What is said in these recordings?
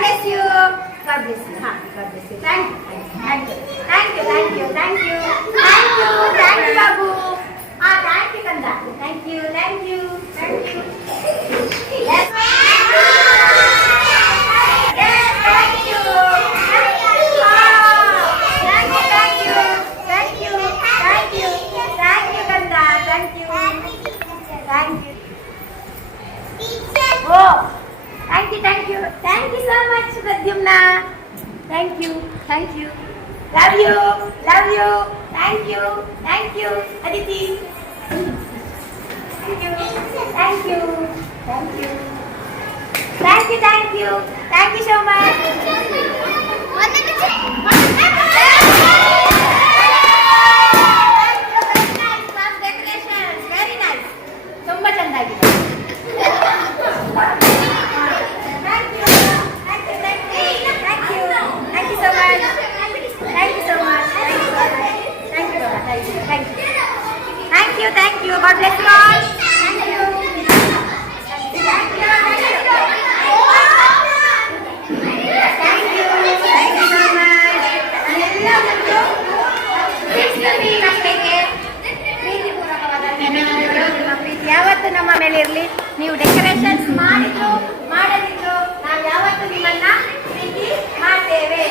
bless you. God bless you. God bless you. Thank you. Babu. Thank you, Kanda. Thank you. Yes. Thank you so much, Pradyumna. Thank you. Love you. Thank you, Aditi. Thank you so much. Very nice. ತುಂಬಾ ಚೆನ್ನಾಗಿದೆ. Thank you. God bless you all. Thank you. so much. ಯಾವತ್ತು ನಮ್ಮ ಮೇಲೆ ಇರಲಿ. ನೀವು ಡೆಕೋರೇಷನ್ಸ್ ಮಾಡಿದ್ರು ಮಾಡದಿದ್ರು ನಾವು ಯಾವತ್ತು ನಿಮ್ಮನ್ನ ಪ್ರೀತಿ ಮಾಡ್ತೇವೆ.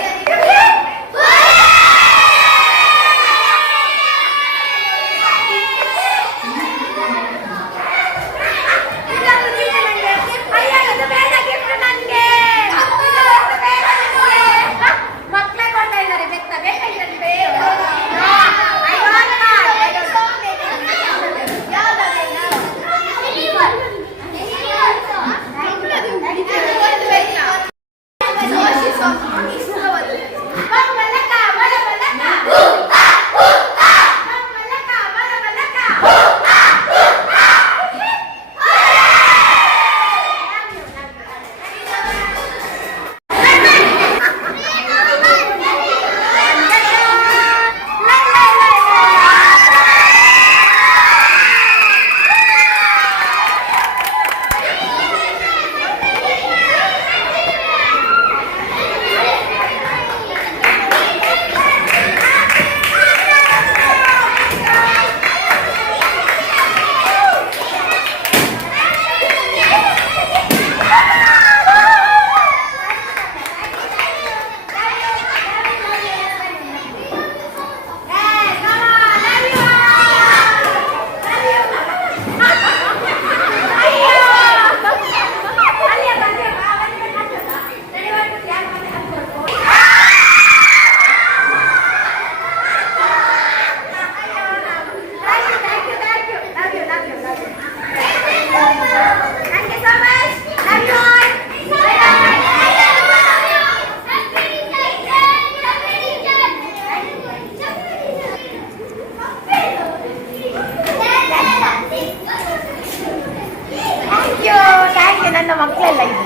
ನನ್ನ ಮಕ್ಕಳೆಲ್ಲ ಇದು.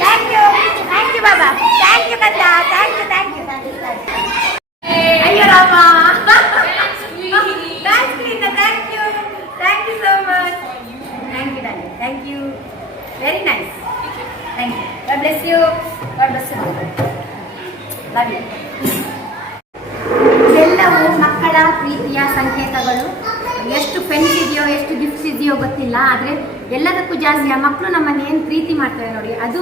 ಥ್ಯಾಂಕ್ ಯು ಬಾಬಾ. ಥ್ಯಾಂಕ್ ಯು ಕಂದ. Thank you. ಅಯ್ಯೋ Rama. Thank you so much. Thank you very nice. Thank you. God bless you. Love you. ಎಲ್ಲವೂ ಮಕ್ಕಳ ಪ್ರೀತಿಯ ಸಂಕೇತಗಳು. ಎಷ್ಟು ಪೆನ್ಸ್ ಇದೆಯೋ ಎಷ್ಟು ಗಿಫ್ಟ್ಸ್ ಇದೆಯೋ ಗೊತ್ತಿಲ್ಲ, ಆದರೆ ಎಲ್ಲದಕ್ಕೂ ಜಾಸ್ತಿ ಆ ಮಕ್ಕಳು ನಮ್ಮನ್ನು ಏನು ಪ್ರೀತಿ ಮಾಡ್ತಾರೆ ನೋಡಿ, ಅದು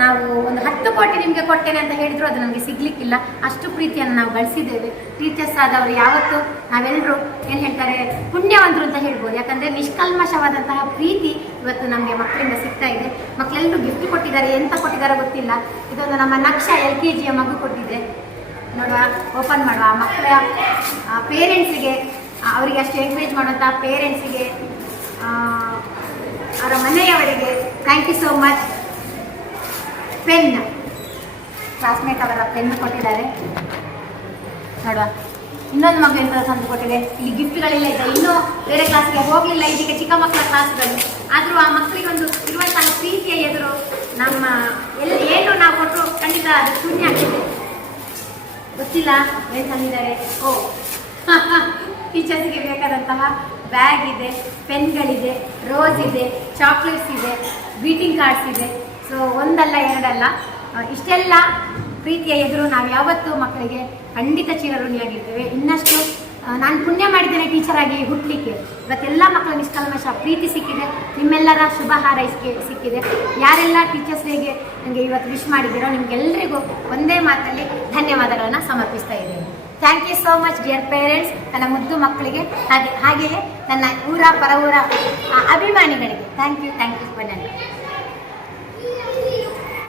ನಾವು ಒಂದು 10 ಕೋಟಿ ನಿಮಗೆ ಕೊಡ್ತೇನೆ ಅಂತ ಹೇಳಿದ್ರು ಅದು ನಮಗೆ ಸಿಗ್ಲಿಕ್ಕಿಲ್ಲ. ಅಷ್ಟು ಪ್ರೀತಿಯನ್ನು ನಾವು ಗಳಿಸಿದ್ದೇವೆ. ಟೀಚರ್ಸ್ ಆದವರು ಯಾವತ್ತು ನಾವೆಲ್ಲರೂ ಏನು ಹೇಳ್ತಾರೆ ಪುಣ್ಯವಂತರು ಅಂತ ಹೇಳ್ಬೋದು. ಯಾಕಂದರೆ ನಿಷ್ಕಲ್ಮಶವಾದಂತಹ ಪ್ರೀತಿ ಇವತ್ತು ನಮಗೆ ಮಕ್ಕಳಿಂದ ಸಿಗ್ತಾ ಇದೆ. ಮಕ್ಕಳೆಲ್ಲರೂ ಗಿಫ್ಟ್ ಕೊಟ್ಟಿದ್ದಾರೆ, ಎಂತ ಕೊಟ್ಟಿದ್ದಾರೋ ಗೊತ್ತಿಲ್ಲ. ಇದೊಂದು ನಮ್ಮ ನಕ್ಷ LKG ಮಗು ಕೊಟ್ಟಿದೆ. ನೋಡುವ, ಓಪನ್ ಮಾಡುವ. ಮಕ್ಕಳ ಪೇರೆಂಟ್ಸಿಗೆ, ಅವರಿಗೆ ಅಷ್ಟು ಎಂಕರೇಜ್ ಮಾಡುವಂಥ ಪೇರೆಂಟ್ಸಿಗೆ, ಅವರ ಮನೆಯವರಿಗೆ thank you so much. Pen, classmate ಅವರ ಪೆನ್ ಕೊಟ್ಟಿದ್ದಾರೆ. ನೋಡುವ, ಇನ್ನೊಂದು ಮಗು ಎಂತ ತಂದು ಕೊಟ್ಟಿದೆ. ಇಲ್ಲಿ ಗಿಫ್ಟ್ಗಳಿಲ್ಲ ಇದೆ, ಇನ್ನೂ ಬೇರೆ ಕ್ಲಾಸ್ಗೆ ಹೋಗಲಿಲ್ಲ, ಇದಕ್ಕೆ ಚಿಕ್ಕ ಮಕ್ಕಳ ಕ್ಲಾಸ್ಗಳು. ಆದರೂ ಆ ಮಕ್ಕಳಿಗೊಂದು ಇರುವಂತಹ ಪ್ರೀತಿಯ ಎದುರು ನಮ್ಮ ಏನು ನಾವು ಕೊಟ್ಟರು ಖಂಡಿತ ಅದು ಶೂನ್ಯ ಆಗ್ತದೆ. ಗೊತ್ತಿಲ್ಲ ಏನು ತಂದಿದ್ದಾರೆ. ಟೀಚರ್ಸ್ಗೆ ಬೇಕಾದಂತಹ ಬ್ಯಾಗ್ ಇದೆ, ಪೆನ್ಗಳಿದೆ, ರೋಸ್ ಇದೆ, ಚಾಕ್ಲೇಟ್ಸ್ ಇದೆ, ಗ್ರೀಟಿಂಗ್ ಕಾರ್ಡ್ಸ್ ಇದೆ. ಸೊ ಒಂದಲ್ಲ ಎರಡಲ್ಲ ಇಷ್ಟೆಲ್ಲ ಪ್ರೀತಿಯ ಎದುರು ನಾವು ಯಾವತ್ತೂ ಮಕ್ಕಳಿಗೆ ಖಂಡಿತ ಚಿರಋಣಿಯಾಗಿರ್ತೇವೆ. ಇನ್ನಷ್ಟು ನಾನು ಪುಣ್ಯ ಮಾಡಿದ್ದೇನೆ ಟೀಚರ್ ಆಗಿ ಹುಟ್ಟಲಿಕ್ಕೆ. ಇವತ್ತೆಲ್ಲ ಮಕ್ಕಳ ನಿಷ್ಕಲ್ಮಶ ಪ್ರೀತಿ ಸಿಕ್ಕಿದೆ, ನಿಮ್ಮೆಲ್ಲರ ಶುಭ ಹಾರೈಕೆ ಸಿಕ್ಕಿದೆ. ಯಾರೆಲ್ಲ ಟೀಚರ್ಸ್ ಡೇಗೆ ನನಗೆ ಇವತ್ತು ವಿಶ್ ಮಾಡಿದ್ದೀರೋ ನಿಮಗೆಲ್ಲರಿಗೂ ಒಂದೇ ಮಾತಲ್ಲಿ ಧನ್ಯವಾದಗಳನ್ನು ಸಮರ್ಪಿಸ್ತಾ ಇದ್ದೇನೆ. Thank you so much dear parents, ನನ್ನ ಮುದ್ದು ಮಕ್ಕಳಿಗೆ, ಹಾಗೆಯೇ ನನ್ನ ಊರ ಪರ ಊರ ಅಭಿಮಾನಿಗಳಿಗೆ ಥ್ಯಾಂಕ್ ಯು ಬನ್ನಿ.